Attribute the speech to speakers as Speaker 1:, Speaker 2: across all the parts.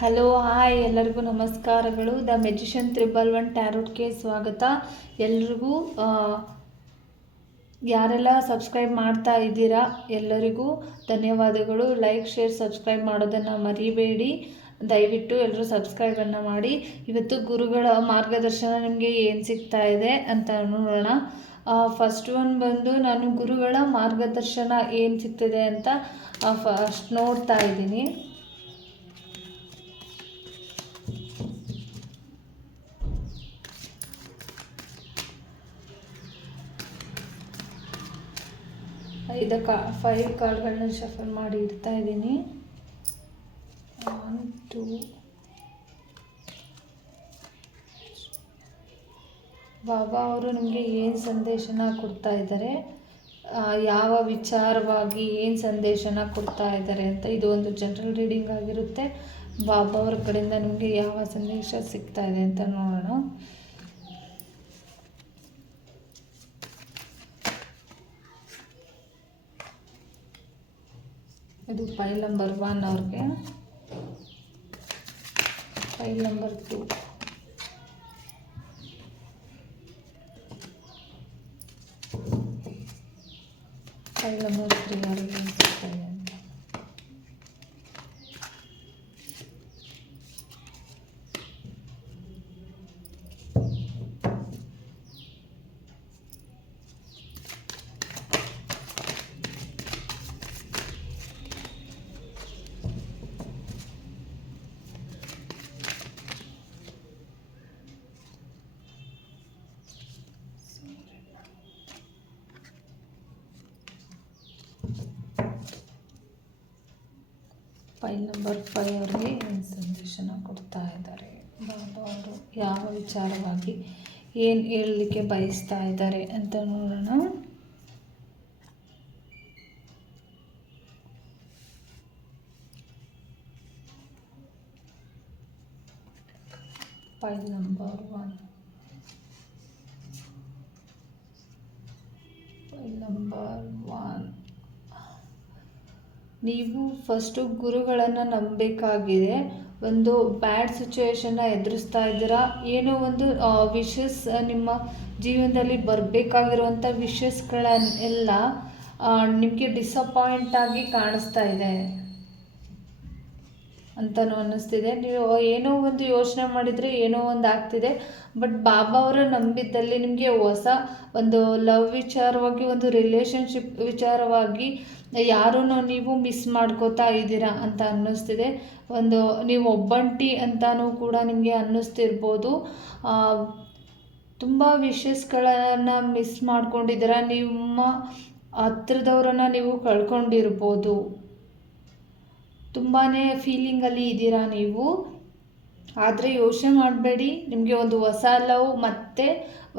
Speaker 1: Hello, hi ಎಲ್ಲರಿಗೂ ನಮಸ್ಕಾರಗಳು. The magician triple one ಟ್ಯಾರೋಟ್ಗೆ ಸ್ವಾಗತ. ಎಲ್ರಿಗೂ ಯಾರೆಲ್ಲ ಸಬ್ಸ್ಕ್ರೈಬ್ ಮಾಡ್ತಾ ಇದ್ದೀರಾ ಎಲ್ಲರಿಗೂ ಧನ್ಯವಾದಗಳು. ಲೈಕ್, ಶೇರ್, ಸಬ್ಸ್ಕ್ರೈಬ್ ಮಾಡೋದನ್ನು ಮರಿಬೇಡಿ. ದಯವಿಟ್ಟು ಎಲ್ಲರೂ ಸಬ್ಸ್ಕ್ರೈಬನ್ನು ಮಾಡಿ. ಇವತ್ತು ಗುರುಗಳ ಮಾರ್ಗದರ್ಶನ ನಿಮಗೆ ಏನು ಸಿಗ್ತಾ ಇದೆ ಅಂತ ನೋಡೋಣ. ಫಸ್ಟ್ ಒನ್ ಬಂದು ನಾನು ಗುರುಗಳ ಮಾರ್ಗದರ್ಶನ ಏನು ಸಿಗ್ತಿದೆ ಅಂತ ಫಸ್ಟ್ ನೋಡ್ತಾ ಇದ್ದೀನಿ. ಐದು ಕಾ ಫೈವ್ ಕಾರ್ಡ್ಗಳನ್ನ ಶಫಲ್ ಮಾಡಿ ಇಡ್ತಾ ಇದ್ದೀನಿ. ಒನ್ ಟೂ ಬಾಬಾ ಅವರು ನಿಮಗೆ ಏನು ಸಂದೇಶನ ಕೊಡ್ತಾ ಇದ್ದಾರೆ ಯಾವ ವಿಚಾರವಾಗಿ ಏನು ಸಂದೇಶನ ಕೊಡ್ತಾ ಇದ್ದಾರೆ ಅಂತ ಇದು ಒಂದು ಜನರಲ್ ರೀಡಿಂಗ್ ಆಗಿರುತ್ತೆ. ಬಾಬಾ ಅವ್ರ ಕಡೆಯಿಂದ ನಿಮಗೆ ಯಾವ ಸಂದೇಶ ಸಿಗ್ತಾ ಇದೆ ಅಂತ ನೋಡೋಣ. ಇದು ಫೈಲ್ ನಂಬರ್ ಒನ್ ಅವ್ರಿಗೆ. File number two file number three ಅವ್ರಿಗೆ ಏನ್ ಸಿಗ್ತಾ ಇದೆ ಅಂತ ಫೈಲ್ ನಂಬರ್ ಫೈವ್ ಅವರಿಗೆ ಸಂದೇಶನ ಕೊಡ್ತಾ ಇದ್ದಾರೆ? ಬಾಬಾ ಅವರು ಯಾವ ವಿಚಾರವಾಗಿ ಏನು ಹೇಳಲಿಕ್ಕೆ ಬಯಸ್ತಾ ಇದ್ದಾರೆ ಅಂತ ನೋಡೋಣ. File number one. ನೀವು ಫಸ್ಟು ಗುರುಗಳನ್ನು ನಂಬಬೇಕಾಗಿದೆ. ಒಂದು ಬ್ಯಾಡ್ ಸಿಚುವೇಶನ್ನ ಎದುರಿಸ್ತಾ ಇದ್ದೀರಾ? ಏನೋ ಒಂದು ವಿಷಸ್ ನಿಮ್ಮ ಜೀವನದಲ್ಲಿ ಬರಬೇಕಾಗಿರುವಂಥ ವಿಶಸ್ಗಳನ್ನೆಲ್ಲ ನಿಮಗೆ ಡಿಸಪಾಯಿಂಟ್ ಆಗಿ ಕಾಣಿಸ್ತಾ ಇದೆ. ಅಂತಲೂ ಅನ್ನಿಸ್ತಿದೆ. ನೀವು ಏನೋ ಒಂದು ಯೋಚನೆ ಮಾಡಿದರೆ ಏನೋ ಒಂದು ಆಗ್ತಿದೆ. ಬಟ್ ಬಾಬಾ ಅವರ ನಂಬಿದ್ದಲ್ಲಿ ನಿಮಗೆ ಹೊಸ ಒಂದು ಲವ್ ವಿಚಾರವಾಗಿ, ಒಂದು ರಿಲೇಷನ್ಶಿಪ್ ವಿಚಾರವಾಗಿ ಯಾರೂ ನೀವು ಮಿಸ್ ಮಾಡ್ಕೋತಾ ಇದ್ದೀರಾ ಅಂತ ಅನ್ನಿಸ್ತಿದೆ. ಒಂದು ನೀವು ಒಬ್ಬಂಟಿ ಅಂತಲೂ ಕೂಡ ನಿಮಗೆ ಅನ್ನಿಸ್ತಿರ್ಬೋದು. ತುಂಬ ವಿಷಸ್ಗಳನ್ನು ಮಿಸ್ ಮಾಡ್ಕೊಂಡಿದ್ದೀರಾ. ನಿಮ್ಮ ಹತ್ರದವ್ರನ್ನ ನೀವು ಕಳ್ಕೊಂಡಿರ್ಬೋದು. ತುಂಬಾ ಫೀಲಿಂಗಲ್ಲಿ ಇದ್ದೀರಾ ನೀವು? ಆದರೆ ಯೋಚನೆ ಮಾಡಬೇಡಿ, ನಿಮಗೆ ಒಂದು ಹೊಸ ಲವ್ ಮತ್ತು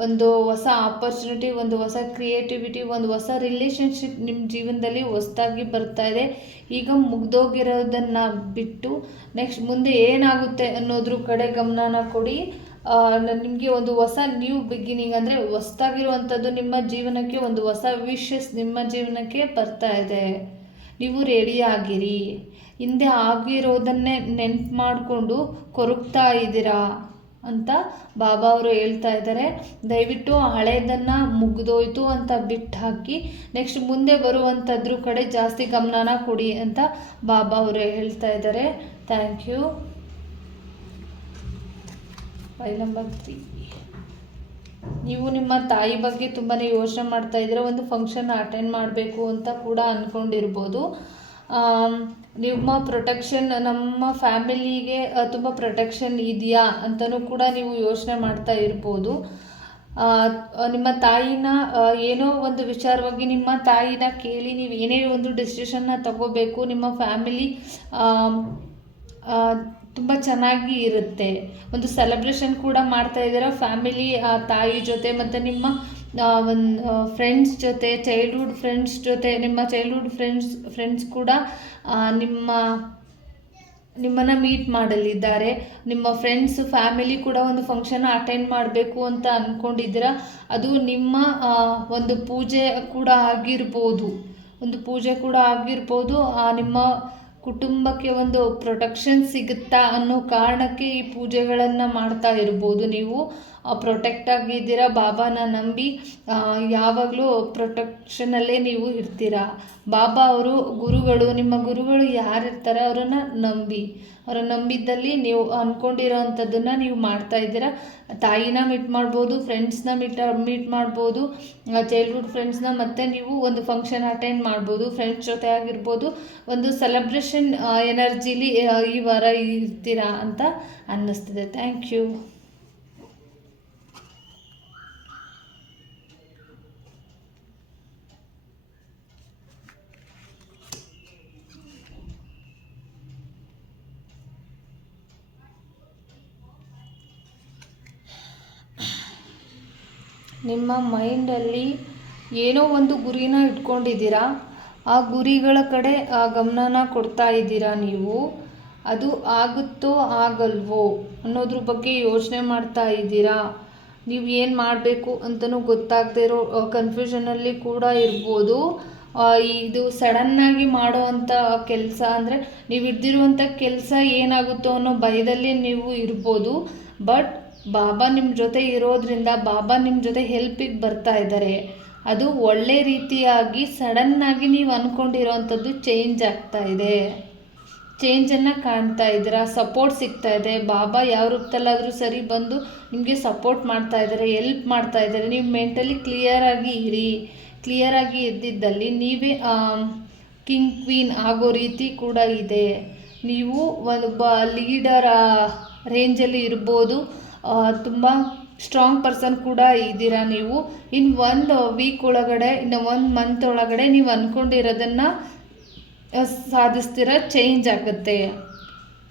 Speaker 1: ಒಂದು ಹೊಸ ಆಪರ್ಚುನಿಟಿ ಒಂದು ಹೊಸ ಕ್ರಿಯೇಟಿವಿಟಿ ಒಂದು ಹೊಸ ರಿಲೇಷನ್ಶಿಪ್ ನಿಮ್ಮ ಜೀವನದಲ್ಲಿ ಹೊಸದಾಗಿ ಬರ್ತಾ ಇದೆ. ಈಗ ಮುಗ್ದೋಗಿರೋದನ್ನು ಬಿಟ್ಟು ನೆಕ್ಸ್ಟ್ ಮುಂದೆ ಏನಾಗುತ್ತೆ ಅನ್ನೋದ್ರ ಕಡೆ ಗಮನನ ಕೊಡಿ. ನಿಮಗೆ ಒಂದು ಹೊಸ ನ್ಯೂ ಬಿಗಿನಿಂಗ್ ಅಂದರೆ ಹೊಸದಾಗಿರುವಂಥದ್ದು ನಿಮ್ಮ ಜೀವನಕ್ಕೆ, ಒಂದು ಹೊಸ ವಿಶಸ್ ನಿಮ್ಮ ಜೀವನಕ್ಕೆ ಬರ್ತಾ ಇದೆ. ನೀವು ರೆಡಿ ಆಗಿರಿ ಹಿಂದೆ ಆಗಿರೋದನ್ನೇ ನೆನ್ಪು ಮಾಡಿಕೊಂಡು ಕೊರಗ್ತಾ ಇದ್ದೀರಾ? ಅಂತ ಬಾಬಾ ಅವರು ಹೇಳ್ತಾ ಇದ್ದಾರೆ. ದಯವಿಟ್ಟು ಹಳೆಯದನ್ನು ಮುಗಿದೋಯ್ತು ಅಂತ ಬಿಟ್ಟು ಹಾಕಿ, ನೆಕ್ಸ್ಟ್ ಮುಂದೆ ಬರುವಂಥದ್ರ ಕಡೆ ಜಾಸ್ತಿ ಗಮನನ ಕೊಡಿ ಅಂತ ಬಾಬಾ ಅವರು ಹೇಳ್ತಾ ಇದ್ದಾರೆ. Thank you. File number three. ನೀವು ನಿಮ್ಮ ತಾಯಿ ಬಗ್ಗೆ ತುಂಬಾ ಯೋಚನೆ ಮಾಡ್ತಾ ಇದ್ದೀರಾ ಒಂದು ಫಂಕ್ಷನ್ ಅಟೆಂಡ್ ಮಾಡಬೇಕು ಅಂತ ಕೂಡ ಅಂದ್ಕೊಂಡಿರ್ಬೋದು ನಿಮ್ಮ ಪ್ರೊಟೆಕ್ಷನ್ ನಮ್ಮ ಫ್ಯಾಮಿಲಿಗೆ ತುಂಬ ಪ್ರೊಟೆಕ್ಷನ್ ಇದೆಯಾ ಅಂತಲೂ ಕೂಡ ನೀವು ಯೋಚನೆ ಮಾಡ್ತಾ ಇರ್ಬೋದು. ನಿಮ್ಮ ತಾಯಿನ ಏನೋ ಒಂದು ವಿಚಾರವಾಗಿ ನಿಮ್ಮ ತಾಯಿನ ಕೇಳಿ ನೀವು ಏನೇ ಒಂದು ಡಿಸಿಷನ್ನ ತಗೋಬೇಕು, ನಿಮ್ಮ ಫ್ಯಾಮಿಲಿ ತುಂಬ ಚೆನ್ನಾಗಿ ಇರುತ್ತೆ. ಒಂದು ಸೆಲೆಬ್ರೇಷನ್ ಕೂಡ ಮಾಡ್ತಾ ಇದ್ದೀರಾ? ಫ್ಯಾಮಿಲಿ ತಾಯಿ ಜೊತೆ ಮತ್ತು ನಿಮ್ಮ ಒಂದು ಫ್ರೆಂಡ್ಸ್ ಜೊತೆ ಚೈಲ್ಡ್ಹುಡ್ ಫ್ರೆಂಡ್ಸ್ ಜೊತೆ, ನಿಮ್ಮ ಚೈಲ್ಡ್ಹುಡ್ ಫ್ರೆಂಡ್ಸ್ ಫ್ರೆಂಡ್ಸ್ ಕೂಡ ನಿಮ್ಮ, ನಿಮ್ಮನ್ನು ಮೀಟ್ ಮಾಡಲಿದ್ದಾರೆ. ನಿಮ್ಮ ಫ್ರೆಂಡ್ಸ್ ಫ್ಯಾಮಿಲಿ ಕೂಡ ಒಂದು ಫಂಕ್ಷನ್ ಅಟೆಂಡ್ ಮಾಡಬೇಕು ಅಂತ ಅಂದ್ಕೊಂಡಿದ್ದೀರಾ ಅದು ನಿಮ್ಮ ಒಂದು ಪೂಜೆ ಕೂಡ ಆಗಿರ್ಬೋದು. ಒಂದು ಪೂಜೆ ಕೂಡ ಆಗಿರ್ಬೋದು. ನಿಮ್ಮ ಕುಟುಂಬಕ್ಕೆ ಒಂದು ಪ್ರೊಟೆಕ್ಷನ್ ಸಿಗುತ್ತಾ ಅನ್ನೋ ಕಾರಣಕ್ಕೆ ಈ ಪೂಜೆಗಳನ್ನು ಮಾಡ್ತಾ ಇರ್ಬೋದು ನೀವು. ಪ್ರೊಟೆಕ್ಟ್ ಆಗಿದ್ದೀರಾ? ಬಾಬಾನ ನಂಬಿ ಯಾವಾಗಲೂ ಪ್ರೊಟೆಕ್ಷನಲ್ಲೇ ನೀವು ಇರ್ತೀರಾ? ಬಾಬಾ ಅವರು ಗುರುಗಳು, ನಿಮ್ಮ ಗುರುಗಳು ಯಾರಿರ್ತಾರೆ ಅವರನ್ನು ನಂಬಿ. ಅವರ ನಂಬಿದ್ದಲ್ಲಿ ನೀವು ಅಂದ್ಕೊಂಡಿರೋ ಅಂಥದ್ದನ್ನು ನೀವು ಮಾಡ್ತಾ ಇದ್ದೀರಾ. ತಾಯಿನ ಮೀಟ್ ಮಾಡ್ಬೋದು ಫ್ರೆಂಡ್ಸ್ನ ಮೀಟ್ ಮೀಟ್ ಮಾಡ್ಬೋದು ಚೈಲ್ಡ್ಹುಡ್ ಫ್ರೆಂಡ್ಸ್ನ ಮತ್ತು ನೀವು ಒಂದು ಫಂಕ್ಷನ್ ಅಟೆಂಡ್ ಮಾಡ್ಬೋದು ಫ್ರೆಂಡ್ಸ್ ಜೊತೆ ಆಗಿರ್ಬೋದು. ಒಂದು ಸೆಲೆಬ್ರೇಷನ್ ಎನರ್ಜಿಲಿ ಈ ವಾರ ಇರ್ತೀರಾ ಅಂತ ಅನ್ನಿಸ್ತಿದೆ. ಥ್ಯಾಂಕ್ ಯು ನಿಮ್ಮ ಮೈಂಡಲ್ಲಿ ಏನೋ ಒಂದು ಗುರಿನ ಇಟ್ಕೊಂಡಿದ್ದೀರಾ? ಆ ಗುರಿಗಳ ಕಡೆ ಆ ಗಮನನ ಕೊಡ್ತಾ ಇದ್ದೀರಾ ನೀವು? ಅದು ಆಗುತ್ತೋ ಆಗಲ್ವೋ ಅನ್ನೋದ್ರ ಬಗ್ಗೆ ಯೋಚನೆ ಮಾಡ್ತಾ ಇದ್ದೀರಾ? ನೀವು ಏನು ಮಾಡಬೇಕು ಅಂತಲೂ ಗೊತ್ತಾಗದೇ ಇರೋ ಕನ್ಫ್ಯೂಷನಲ್ಲಿ ಕೂಡ ಇರ್ಬೋದು. ಇದು ಸಡನ್ನಾಗಿ ಮಾಡೋ ಅಂಥ ಕೆಲಸ ಅಂದರೆ ನೀವು ಹಿಡ್ದಿರುವಂಥ ಕೆಲಸ ಏನಾಗುತ್ತೋ ಅನ್ನೋ ಭಯದಲ್ಲಿ ನೀವು ಇರ್ಬೋದು. ಬಟ್ ಬಾಬಾ ನಿಮ್ಮ ಜೊತೆ ಇರೋದ್ರಿಂದ ಬಾಬಾ ನಿಮ್ಮ ಜೊತೆ ಹೆಲ್ಪಿಗೆ ಬರ್ತಾ ಇದ್ದಾರೆ ಅದು ಒಳ್ಳೆ ರೀತಿಯಾಗಿ ಸಡನ್ನಾಗಿ ನೀವು ಅಂದ್ಕೊಂಡಿರೋವಂಥದ್ದು ಚೇಂಜ್ ಆಗ್ತಾ ಇದೆ. ಚೇಂಜನ್ನು ಕಾಣ್ತಾ ಇದ್ದೀರಾ? ಸಪೋರ್ಟ್ ಸಿಗ್ತಾ ಇದೆ. ಬಾಬಾ ಯಾವ ರೂಪದಲ್ಲಾದರೂ ಸರಿ ಬಂದು ನಿಮಗೆ ಸಪೋರ್ಟ್ ಮಾಡ್ತಾ ಇದ್ದಾರೆ ಎಲ್ಪ್ ಮಾಡ್ತಾ ಇದ್ದಾರೆ ನೀವು ಮೆಂಟಲಿ ಕ್ಲಿಯರಾಗಿ ಇರಿ. ಕ್ಲಿಯರಾಗಿ ಇದ್ದಿದ್ದಲ್ಲಿ ನೀವೇ ಕಿಂಗ್ ಕ್ವೀನ್ ಆಗೋ ರೀತಿ ಕೂಡ ಇದೆ. ನೀವು ಒಂದು ಬ ಲೀಡರ್ ರೇಂಜಲ್ಲಿ ಇರ್ಬೋದು. ತುಂಬ ಸ್ಟ್ರಾಂಗ್ ಪರ್ಸನ್ ಕೂಡ ಇದ್ದೀರಾ ನೀವು. ಇನ್ನು ಒಂದು ವೀಕ್ ಒಳಗಡೆ, ಇನ್ನು ಒಂದು ಮಂತ್ ಒಳಗಡೆ ನೀವು ಅಂದ್ಕೊಂಡಿರೋದನ್ನು ಸಾಧಿಸ್ತೀರ ಚೇಂಜ್ ಆಗುತ್ತೆ.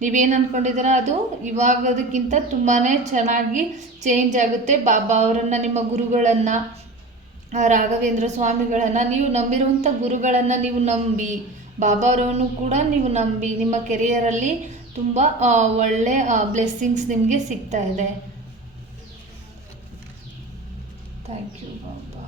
Speaker 1: ನೀವೇನು ಅಂದ್ಕೊಂಡಿದ್ದೀರ ಅದು? ಇವಾಗದಕ್ಕಿಂತ ತುಂಬಾ ಚೆನ್ನಾಗಿ ಚೇಂಜ್ ಆಗುತ್ತೆ. ಬಾಬಾ ಅವರನ್ನು, ನಿಮ್ಮ ಗುರುಗಳನ್ನು ರಾಘವೇಂದ್ರ ಸ್ವಾಮಿಗಳನ್ನು ನೀವು ನಂಬಿರುವಂಥ ಗುರುಗಳನ್ನು ನೀವು ನಂಬಿ, ಬಾಬಾ ಅವರನ್ನು ಕೂಡ ನೀವು ನಂಬಿ, ನಿಮ್ಮ ಕೆರಿಯರಲ್ಲಿ ತುಂಬ ಒಳ್ಳೆ ಬ್ಲೆಸ್ಸಿಂಗ್ಸ್ ನಿಮಗೆ ಸಿಗ್ತಾ ಇದೆ. ಥ್ಯಾಂಕ್ ಯು ಬಾಬಾ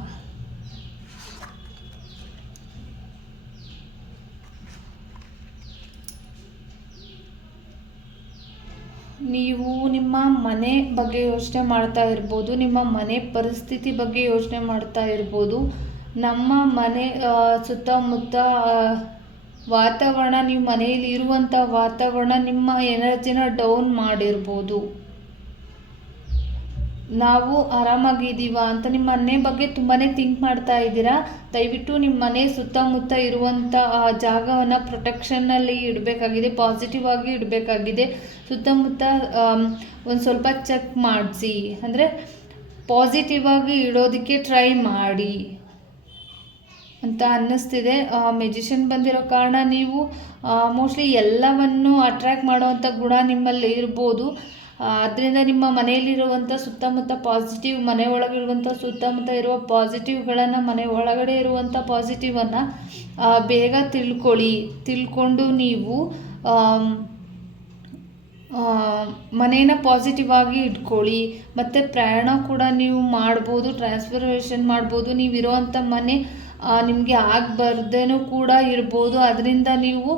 Speaker 1: ನೀವು ನಿಮ್ಮ ಮನೆ ಬಗ್ಗೆ ಯೋಚನೆ ಮಾಡ್ತಾ ಇರ್ಬೋದು, ನಿಮ್ಮ ಮನೆ ಪರಿಸ್ಥಿತಿ ಬಗ್ಗೆ ಯೋಚನೆ ಮಾಡ್ತಾ ಇರ್ಬೋದು. ನಮ್ಮ ಮನೆ ಸುತ್ತಮುತ್ತ ವಾತಾವರಣ ನಿಮ್ಮ ಮನೆಯಲ್ಲಿ ಇರುವಂಥ ವಾತಾವರಣ ನಿಮ್ಮ ಎನರ್ಜಿನ ಡೌನ್ ಮಾಡಿರ್ಬೋದು. ನಾವು ಆರಾಮಾಗಿದ್ದೀವ ಅಂತ ನಿಮ್ಮ ಮನೆ ಬಗ್ಗೆ ತುಂಬಾ ಥಿಂಕ್ ಮಾಡ್ತಾ ಇದ್ದೀರಾ? ದಯವಿಟ್ಟು ನಿಮ್ಮ ಮನೆ ಸುತ್ತಮುತ್ತ ಇರುವಂಥ ಆ ಜಾಗವನ್ನು ಪ್ರೊಟೆಕ್ಷನ್ನಲ್ಲಿ ಇಡಬೇಕಾಗಿದೆ ಪಾಸಿಟಿವ್ ಆಗಿ ಇಡಬೇಕಾಗಿದೆ. ಸುತ್ತಮುತ್ತ ಒಂದು ಸ್ವಲ್ಪ ಚೆಕ್ ಮಾಡಿಸಿ. ಅಂದರೆ ಪಾಸಿಟಿವ್ ಆಗಿ ಇಡೋದಕ್ಕೆ ಟ್ರೈ ಮಾಡಿ. ಅಂತ ಅನ್ನಿಸ್ತಿದೆ. ಮೆಜಿಷನ್ ಬಂದಿರೋ ಕಾರಣ ನೀವು ಮೋಸ್ಟ್ಲಿ ಎಲ್ಲವನ್ನು ಅಟ್ರ್ಯಾಕ್ಟ್ ಮಾಡುವಂಥ ಗುಣ ನಿಮ್ಮಲ್ಲಿ ಇರ್ಬೋದು. ಅದರಿಂದ ನಿಮ್ಮ ಮನೆಯಲ್ಲಿರುವಂಥ ಸುತ್ತಮುತ್ತ ಪಾಸಿಟಿವ್ ಮನೆ ಒಳಗಿರುವಂಥ ಸುತ್ತಮುತ್ತ ಇರುವ ಪಾಸಿಟಿವ್ಗಳನ್ನು ಮನೆ ಒಳಗಡೆ ಇರುವಂಥ ಪಾಸಿಟಿವನ್ನು ಬೇಗ ತಿಳ್ಕೊಳ್ಳಿ. ತಿಳ್ಕೊಂಡು ನೀವು ಮನೇನ ಪಾಸಿಟಿವ್ ಆಗಿ ಇಟ್ಕೊಳ್ಳಿ. ಮತ್ತು ಪ್ರಯಾಣ ಕೂಡ ನೀವು ಮಾಡ್ಬೋದು ಟ್ರಾನ್ಸ್ಫರ್ಮೇಷನ್ ಮಾಡ್ಬೋದು. ನೀವು ಇರೋವಂಥ ಮನೆ ನಿಮಗೆ ಆಗಬಾರ್ದೇನೂ ಕೂಡ ಇರ್ಬೋದು. ಅದರಿಂದ ನೀವು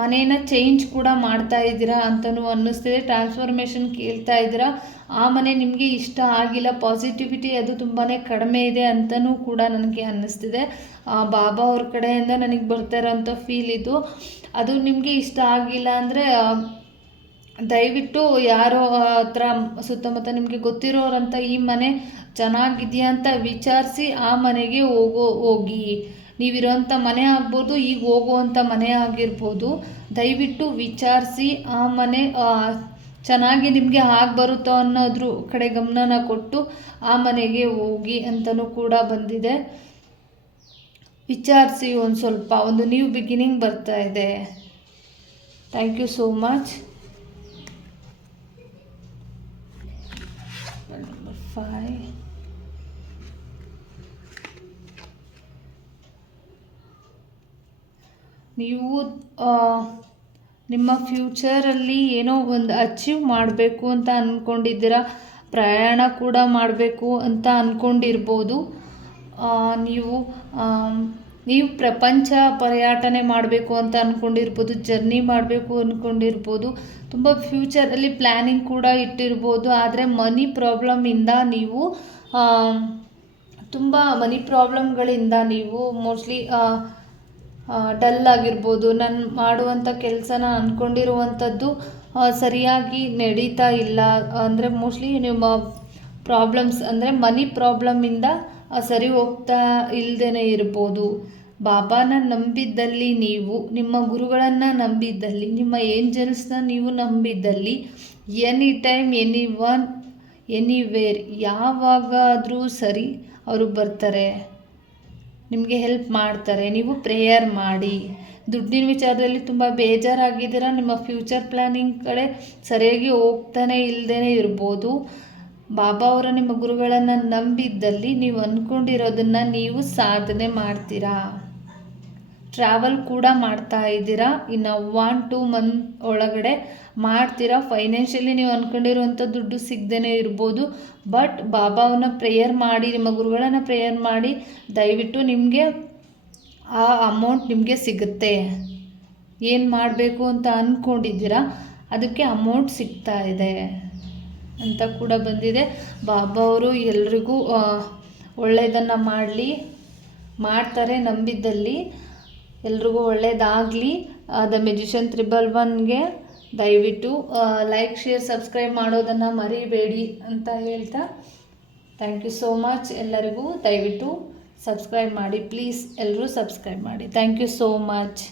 Speaker 1: ಮನೇನ ಚೇಂಜ್ ಕೂಡ ಮಾಡ್ತಾ ಇದ್ದೀರಾ ಅಂತಲೂ ಅನ್ನಿಸ್ತಿದೆ. ಟ್ರಾನ್ಸ್ಫಾರ್ಮೇಷನ್ ಕೇಳ್ತಾ ಇದ್ದೀರಾ. ಆ ಮನೆ ನಿಮಗೆ ಇಷ್ಟ ಆಗಿಲ್ಲ. ಪಾಸಿಟಿವಿಟಿ ಅದು ತುಂಬಾ ಕಡಿಮೆ ಇದೆ ಅಂತಲೂ ಕೂಡ ನನಗೆ ಅನ್ನಿಸ್ತಿದೆ. ಬಾಬಾ ಅವ್ರ ಕಡೆಯಿಂದ ನನಗೆ ಬರ್ತಾ ಇರೋಂಥ ಫೀಲ್ ಇದು. ಅದು ನಿಮಗೆ ಇಷ್ಟ ಆಗಿಲ್ಲ ಅಂದರೆ ದಯವಿಟ್ಟು ಯಾರೋ ಹತ್ರ ಸುತ್ತಮುತ್ತ ನಿಮಗೆ ಗೊತ್ತಿರೋರಂಥ ಈ ಮನೆ ಚೆನ್ನಾಗಿದೆಯಾ ಅಂತ ವಿಚಾರಿಸಿ ಆ ಮನೆಗೆ ಹೋಗೋ, ಹೋಗಿ. ನೀವಿರೋಂಥ ಮನೆ ಆಗ್ಬೋದು, ಈಗ ಹೋಗುವಂಥ ಮನೆ ಆಗಿರ್ಬೋದು. ದಯವಿಟ್ಟು ವಿಚಾರಿಸಿ ಆ ಮನೆ ಚೆನ್ನಾಗಿ ನಿಮಗೆ ಆಗಿ ಬರುತ್ತೋ ಅನ್ನೋದ್ರ ಕಡೆ ಗಮನನ ಕೊಟ್ಟು ಆ ಮನೆಗೆ ಹೋಗಿ ಅಂತಲೂ ಕೂಡ ಬಂದಿದೆ. ವಿಚಾರಿಸಿ ಒಂದು ಸ್ವಲ್ಪ, ಒಂದು ನ್ಯೂ ಬಿಗಿನಿಂಗ್ ಬರ್ತಾ ಇದೆ. ಥ್ಯಾಂಕ್ ಯು ಸೋ ಮಚ್ ಫೈ ನೀವು ನಿಮ್ಮ ಫ್ಯೂಚರಲ್ಲಿ ಏನೋ ಒಂದು ಅಚೀವ್ ಮಾಡಬೇಕು ಅಂತ ಅಂದ್ಕೊಂಡಿದ್ದೀರ ಪ್ರಯಾಣ ಕೂಡ ಮಾಡಬೇಕು ಅಂತ ಅಂದ್ಕೊಂಡಿರ್ಬೋದು ನೀವು ನೀವು ಪ್ರಪಂಚ ಪರ್ಯಟನೆ ಮಾಡಬೇಕು ಅಂತ ಅಂದ್ಕೊಂಡಿರ್ಬೋದು ಜರ್ನಿ ಮಾಡಬೇಕು ಅಂದ್ಕೊಂಡಿರ್ಬೋದು ತುಂಬ ಫ್ಯೂಚರಲ್ಲಿ ಪ್ಲ್ಯಾನಿಂಗ್ ಕೂಡ ಇಟ್ಟಿರ್ಬೋದು, ಆದರೆ ಮನಿ ಪ್ರಾಬ್ಲಮಿಂದ ನೀವು ತುಂಬ ಮನಿ ಪ್ರಾಬ್ಲಮ್ಗಳಿಂದ ನೀವು ಮೋಸ್ಟ್ಲಿ ಡಲ್ ಆಗಿರ್ಬೋದು. ನಾನು ಮಾಡುವಂಥ ಕೆಲಸನ ಅಂದ್ಕೊಂಡಿರುವಂಥದ್ದು ಸರಿಯಾಗಿ ನಡೀತಾ ಇಲ್ಲ. ಅಂದರೆ ಮೋಸ್ಟ್ಲಿ ನಿಮ್ಮ ಪ್ರಾಬ್ಲಮ್ಸ್ ಅಂದರೆ ಮನಿ ಪ್ರಾಬ್ಲಮಿಂದ ಸರಿ ಹೋಗ್ತಾ ಇಲ್ಲದೇ ಇರ್ಬೋದು. ಬಾಬಾನ ನಂಬಿದ್ದಲ್ಲಿ ನೀವು, ನಿಮ್ಮ ಗುರುಗಳನ್ನು ನಂಬಿದ್ದಲ್ಲಿ, ನಿಮ್ಮ ಏಂಜಲ್ಸ್ನ ನೀವು ನಂಬಿದ್ದಲ್ಲಿ any time any one anywhere ಯಾವಾಗಾದರೂ ಸರಿ ಅವರು ಬರ್ತಾರೆ. ನಿಮಗೆ ಹೆಲ್ಪ್ ಮಾಡ್ತಾರೆ. ನೀವು ಪ್ರೇಯರ್ ಮಾಡಿ. ದುಡ್ಡಿನ ವಿಚಾರದಲ್ಲಿ ತುಂಬ ಬೇಜಾರಾಗಿದ್ದೀರಾ? ನಿಮ್ಮ ಫ್ಯೂಚರ್ ಪ್ಲ್ಯಾನಿಂಗ್ ಕಡೆ ಸರಿಯಾಗಿ ಹೋಗ್ತಾನೆ ಇಲ್ಲದೇ ಇರ್ಬೋದು. ಬಾಬಾ ಅವರ ನಿಮ್ಮ ಗುರುಗಳನ್ನು ನಂಬಿದ್ದಲ್ಲಿ ನೀವು ಅಂದ್ಕೊಂಡಿರೋದನ್ನು ನೀವು ಸಾಧನೆ ಮಾಡ್ತೀರಾ? ಟ್ರಾವೆಲ್ ಕೂಡ ಮಾಡ್ತಾ ಇದ್ದೀರಾ? ಇನ್ನು ಒನ್, ಟೂ ಮಂತ್ ಒಳಗಡೆ ಮಾಡ್ತೀರಾ? ಫೈನಾನ್ಷಿಯಲಿ ನೀವು ಅಂದ್ಕೊಂಡಿರುವಂಥ ದುಡ್ಡು ಸಿಗದೇ ಇರ್ಬೋದು. ಬಟ್ ಬಾಬಾವನ್ನ ಪ್ರೇಯರ್ ಮಾಡಿ, ನಿಮ್ಮ ಗುರುಗಳನ್ನು ಪ್ರೇಯರ್ ಮಾಡಿ ದಯವಿಟ್ಟು ನಿಮಗೆ ಆ ಅಮೌಂಟ್ ನಿಮಗೆ ಸಿಗುತ್ತೆ. ಏನು ಮಾಡಬೇಕು ಅಂತ ಅಂದ್ಕೊಂಡಿದ್ದೀರಾ ಅದಕ್ಕೆ ಅಮೌಂಟ್ ಸಿಗ್ತಾ ಇದೆ. ಅಂತ ಕೂಡ ಬಂದಿದೆ. ಬಾಬಾ ಅವರು ಎಲ್ರಿಗೂ ಒಳ್ಳೆಯದನ್ನು ಮಾಡಲಿ, ಮಾಡ್ತಾರೆ ನಂಬಿದ್ದಲ್ಲಿ. ಎಲ್ರಿಗೂ ಒಳ್ಳೆಯದಾಗಲಿ ದ ಮೆಜಿಷಿಯನ್ ತ್ರಿಬಲ್ ಒನ್ಗೆ ದಯವಿಟ್ಟು ಲೈಕ್, ಶೇರ್, ಸಬ್ಸ್ಕ್ರೈಬ್ ಮಾಡೋದನ್ನು ಮರಿಬೇಡಿ ಅಂತ ಹೇಳ್ತಾ. ಥ್ಯಾಂಕ್ ಯು ಸೋ ಮಚ್ ಎಲ್ಲರಿಗೂ. ದಯವಿಟ್ಟು ಸಬ್ಸ್ಕ್ರೈಬ್ ಮಾಡಿ, ಪ್ಲೀಸ್ ಎಲ್ಲರೂ ಸಬ್ಸ್ಕ್ರೈಬ್ ಮಾಡಿ. Thank you so much.